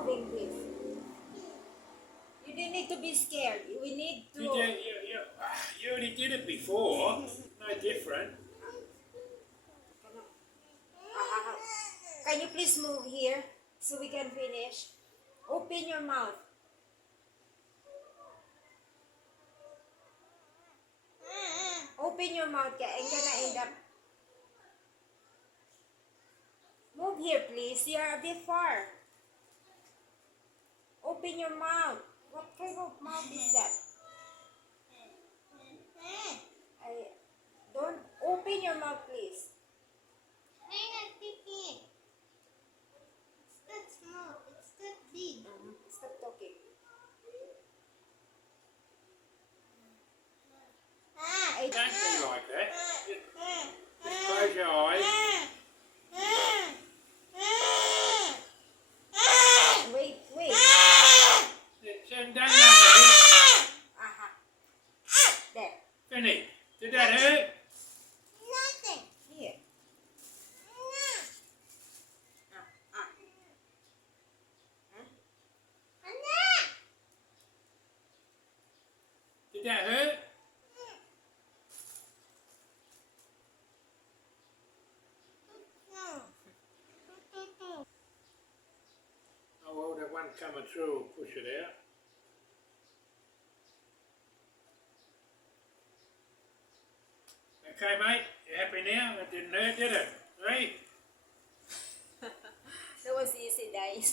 moving, please. You didn't need to be scared. We need to... You already did it before. No different. Can you please move here so we can finish? Open your mouth. Open your mouth, kaya I'm gonna end up. Move here, please. You're a bit far. Open your mouth. What kind of mouth is that? Don't open your mouth, please. It's that small. It's that big. Stop talking. Don't be like that. Just close your eyes. Wait. It's done nothing. There. Finished. Did that hurt? Nothing. Here. Did that hurt? Oh well, that one coming through will push it out. Okay, mate, you happy now? That didn't hurt, did it? Right? That was easy, guys.